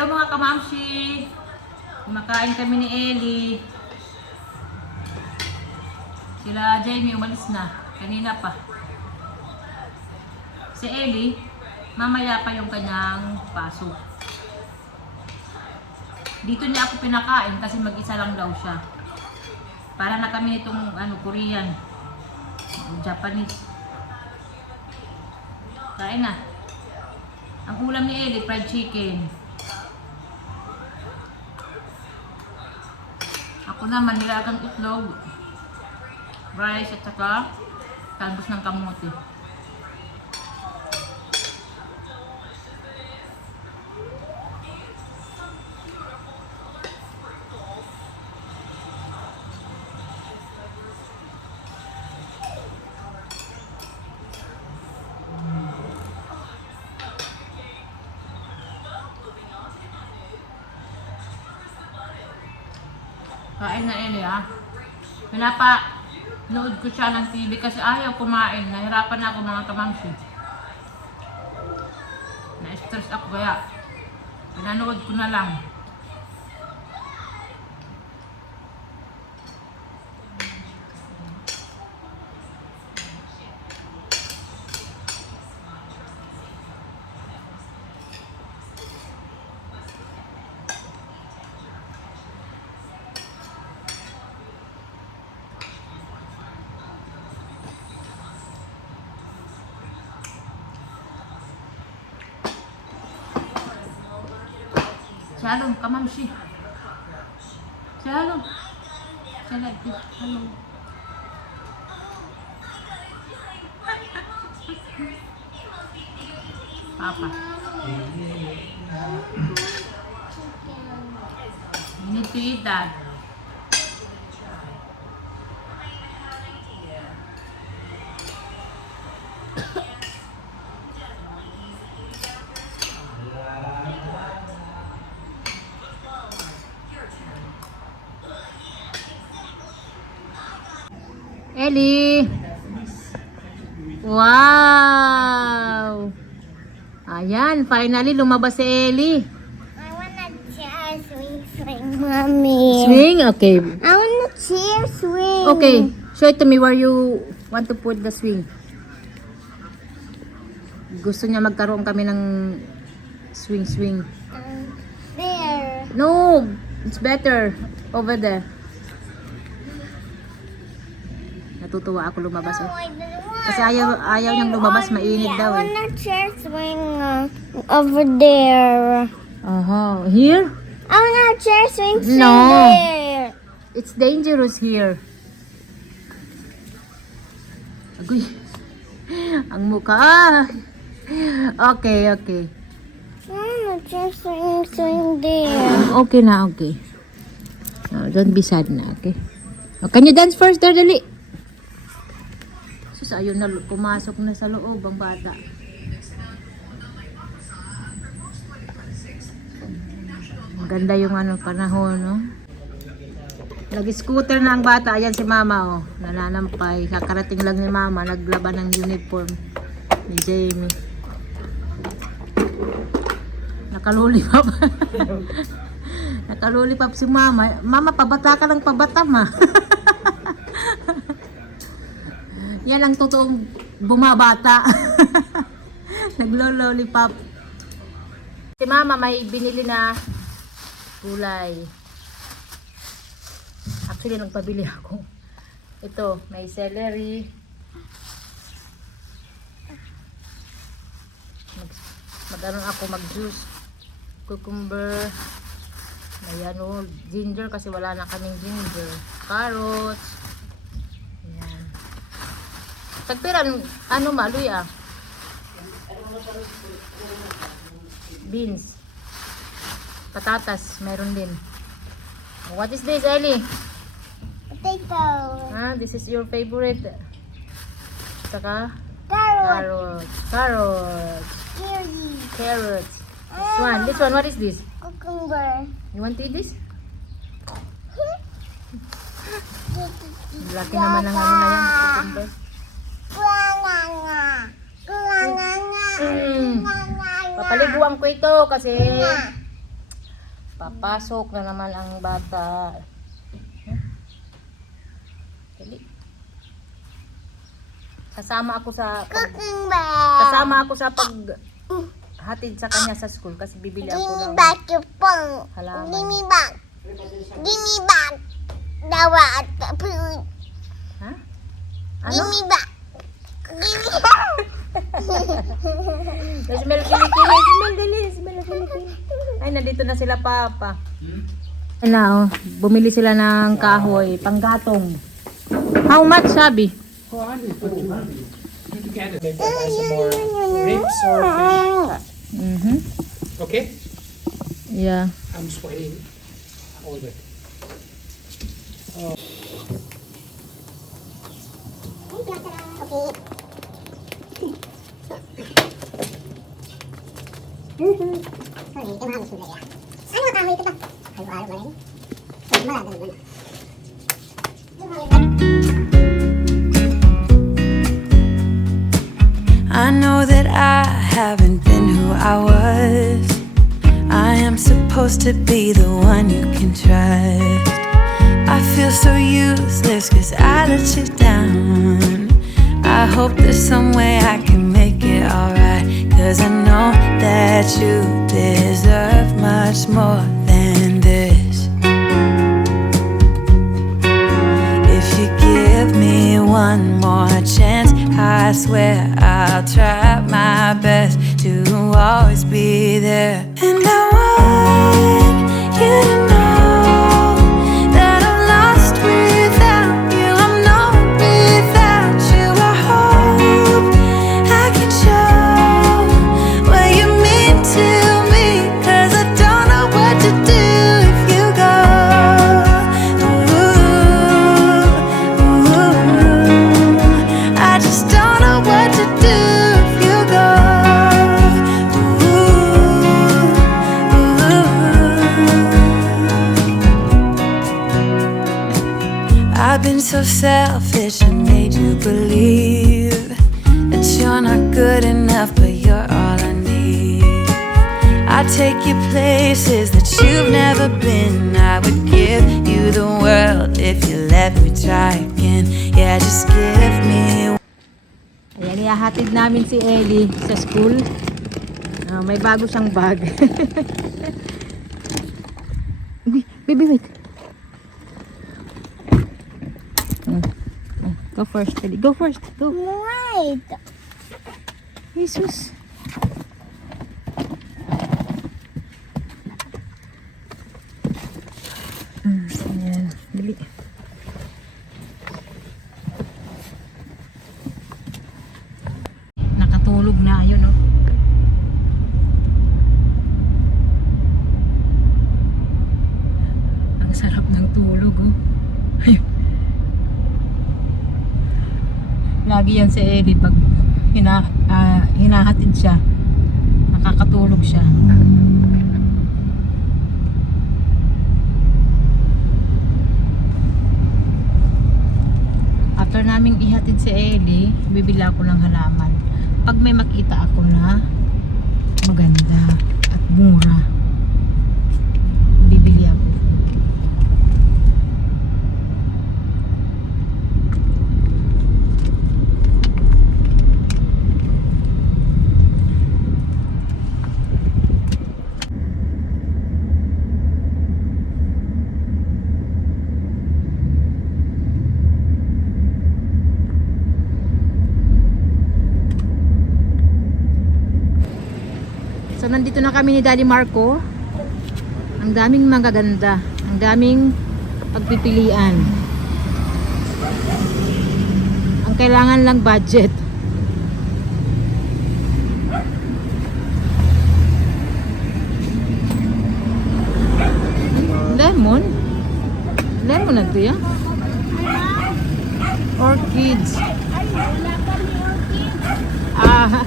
Hello mga kamamshi! Kumakain kami ni Ellie. Sila Jamie umalis na. Kanina pa. Si Ellie, mamaya pa yung kanyang pasok. Dito niya ako pinakain kasi mag-isa lang daw siya. Para na kami nitong Korean. Japanese. Kain na. Ang ulam ni Ellie, fried chicken. Ako naman, nilagang itlog, rice at saka talbos ng kamote. Kain na Ellie ha. Pinapanood ko siya ng TV kasi ayaw kumain. Nahirapan na ako mga kamamsi. Na-stress ako kaya pinanood ko na lang. Shalom, kamamsi. Shalom. Shalom. Papa. You need to eat that. Ellie! Wow! Ayan, finally lumabas si Ellie. I wanna chair swing, mommy. Swing? Okay. I wanna chair swing. Okay, show it to me where you want to put the swing. Gusto niya magkaroon kami ng swing. There. No, it's better over there. Natutuwa ako lumabas. No, Oh. I don't want. Kasi ayaw niyang lumabas, mainit daw I eh. wanna chair swing over there. Here? I wanna chair swing No. there. It's dangerous here. Agoy. Ang mukha. Okay. I wanna chair swing there. Okay na, okay. No, don't be sad na, okay? Oh, can you dance first, dali? Sus, ayun na, pumasok na sa loob ang bata. Maganda yung panahon, no? Nag-scooter na ang bata. Ayan si mama, oh. Nananampay. Kakarating lang ni mama. Naglaban ng uniform ni Jamie. Nakalulipap. Nakalulipap si mama. Mama, pabata ka ng pabata, ma. Yan ang totoong bumabata. Naglololipap. Si mama may binili na gulay. Actually, nagpabili ako. Ito, may celery. Mag-aron ako mag-juice. Cucumber. May ginger kasi wala na kaming ginger. Carrots. Ayan. Tagpiran, maluy ah. Beans. Patatas, meron din. What is this, Ellie? Potato. This is your favorite. Saka Carrot. carrots. Cherry. Carrots. This one, what is this? Cucumber. You want to eat this? Laki naman ng na yan, cucumber. Papaliguan ko ito kasi Papasok na naman ang bata. Dali. Kasama ako sa Cooking bag. hatid sa kanya sa school kasi bibili Give ako me ng back your phone. halaman. Give me back. Give me back. Dawa at food. Ha? Give Ano? me back. Give me Smell kilikili. Smell kilikili. Ay, nandito na sila papa. Na, oh, bumili sila ng kahoy, panggatong. How much, sabi? 400 for 200. You can maybe buy some more ribs or fish. Mhm. Okay? Yeah. I'm sweating all the I know that I haven't been who I was. I am supposed to be the one you can trust. I feel so useless cause I let you down. I hope there's some way I can make it alright. Cause I know that you deserve much more than this. If you give me one more chance, I swear I'll try my best to always be there. And I want you to know that I'm lost without you. I'm not without you. I hope I can show what you mean to me. Cause I don't know what to do if you go. I just don't know what to do if you go. I've been so selfish and made you believe that you're not good enough, but you're all I need. I take you places that you've never been. I would give you the world if you let me try again. Yeah, just give me. Ayan, ihahatid namin si Ellie sa school. May bago siyang bag. Uy, baby, wait. Go first, Ellie. Go first. Go. right. Jesus. Ayan, dali. Nakatulog na, yun oh. Ang sarap ng tulog oh. Ayun. Lagi yan si Eddie pag hinahatid siya. Nakakatulog siya. After naming ihatid si Ellie, bibili ako ng halaman. Pag may makita ako na maganda at mura, bibili ako. So nandito na kami ni Daddy Marco. Ang daming magaganda, ang daming pagpipilian. Ang kailangan lang budget. Lemon? Lemon na ito yan? Orchids. Ah,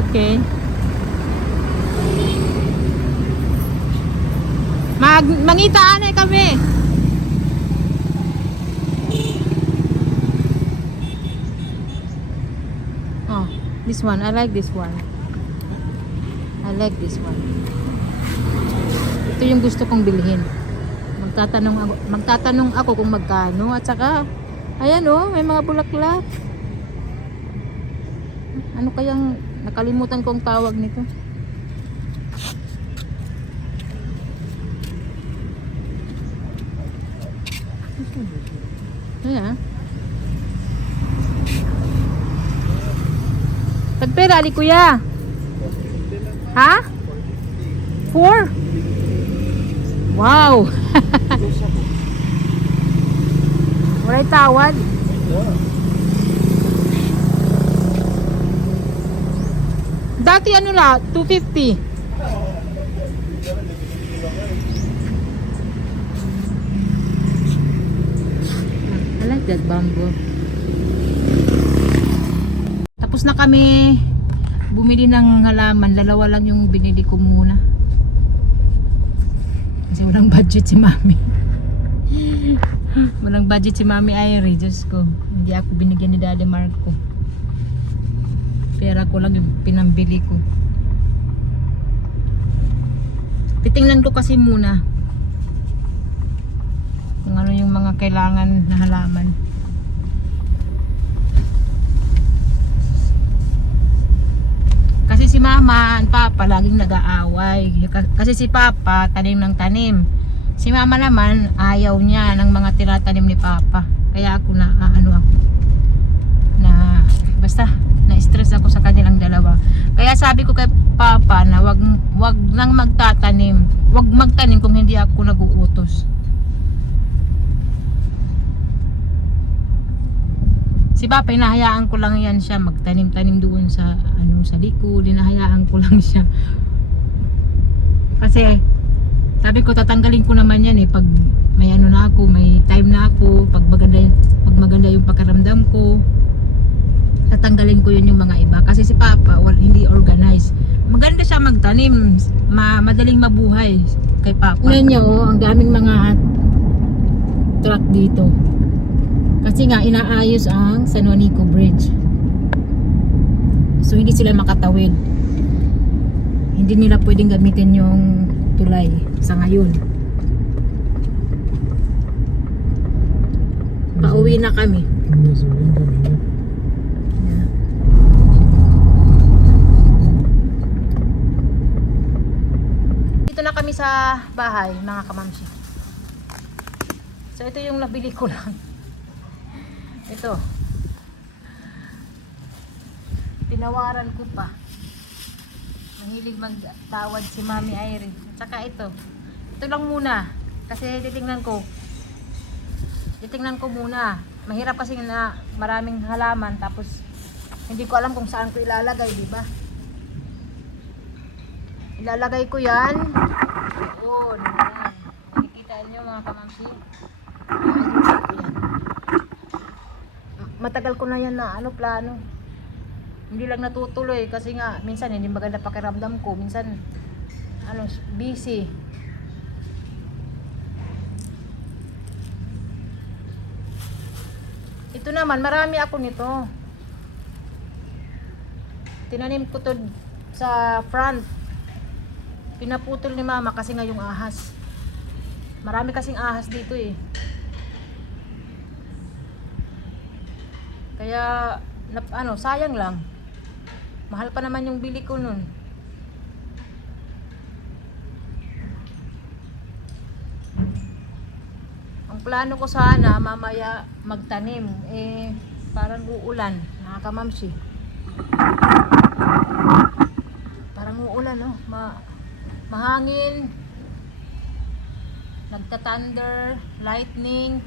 okay. Mangitaan eh kami. Oh, this one. I like this one. I like this one. Ito yung gusto kong bilhin. Magtatanong ako kung magkano. At saka, ayan oh, may mga bulaklak. Ano kayang, nakalimutan kong tawag nito. Ayan. Tagpera, di kuya. Ha? 4? Wow. Walay tawad. Dati ano la, 250. I like that bamboo. Tapos na kami bumili ng halaman. Dalawa lang yung binili ko muna. Kasi walang budget si mami. Walang budget si mami Irie. Diyos ko. Hindi ako binigyan ni Daddy Marco. Pera ko lang yung pinambili ko. Titingnan ko kasi muna kung ano yung mga kailangan na halaman. Kasi si mama at papa laging nag-aaway. Kasi si papa tanim ng tanim. Si mama naman ayaw niya ng mga tinatanim ni papa. Kaya ako na basta na-stress ako sa kanilang dalawa. Kaya sabi ko kay papa na wag nang magtatanim. Wag magtanim kung hindi ako nag-uutos. Si papa, hinahayaan ko lang yan siya magtanim-tanim doon sa sa likod. Hinahayaan ko lang siya. Kasi sabi ko tatanggalin ko naman yan pag may na ako, may time na ako, pag maganda yung pakiramdam ko. Tatanggalin ko yun yung mga iba. Kasi si papa hindi organized. Maganda siya magtanim. Madaling mabuhay kay papa. Ngayon niyo, ang daming mga truck dito. Kasi nga inaayos ang San Juanico Bridge. So hindi sila makatawid. Hindi nila pwedeng gamitin yung tulay sa ngayon. Pauwi na kami. Dito na kami sa bahay, mga kamamsi. So ito yung nabili ko lang. Ito. Tinawaran ko pa. Mahilig magtawad si Mami Irie. At saka ito. Ito lang muna. Kasi titingnan ko muna. Mahirap kasi na maraming halaman. Tapos hindi ko alam kung saan ko ilalagay, di ba? Ilalagay ko yan. Yun. Nakikita nyo mga kamamsi. Matagal ko na yan na plano. Hindi lang natutuloy kasi nga minsan hindi maganda pakiramdam ko, minsan busy. Ito naman marami ako nito. Tinanim ko to sa front. Pinaputol ni mama kasi nga yung ahas. Marami kasing ahas dito Kaya sayang lang. Mahal pa naman yung bili ko nun. Ang plano ko sana mamaya magtanim parang uulan, nakakamamsi. Parang uulan mahangin. Nagta-thunder, lightning.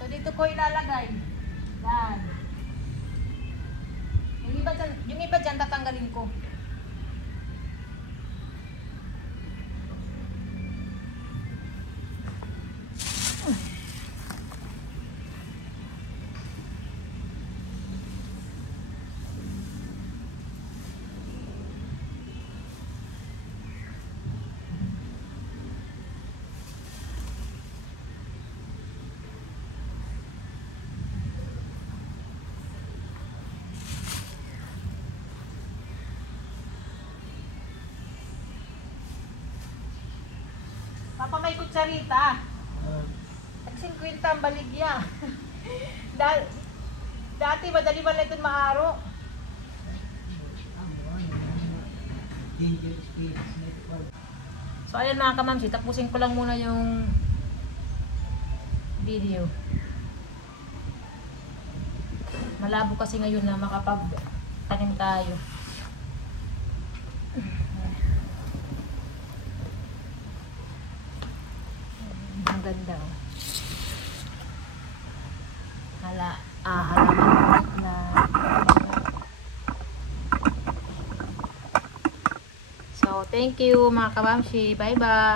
So dito ko ilalagay. Yan. Yung iba dyan tatanggalin ko. Papa may kutsarita. At 50 ang baligya. Dati madali man lang ito maaro. So ayan mga kamamsi, tapusin ko lang muna yung video. Malabo kasi ngayon na makapag-tanim tayo. Ang ganda oh. Halaman na. So, thank you mga kamamsi. Bye-bye.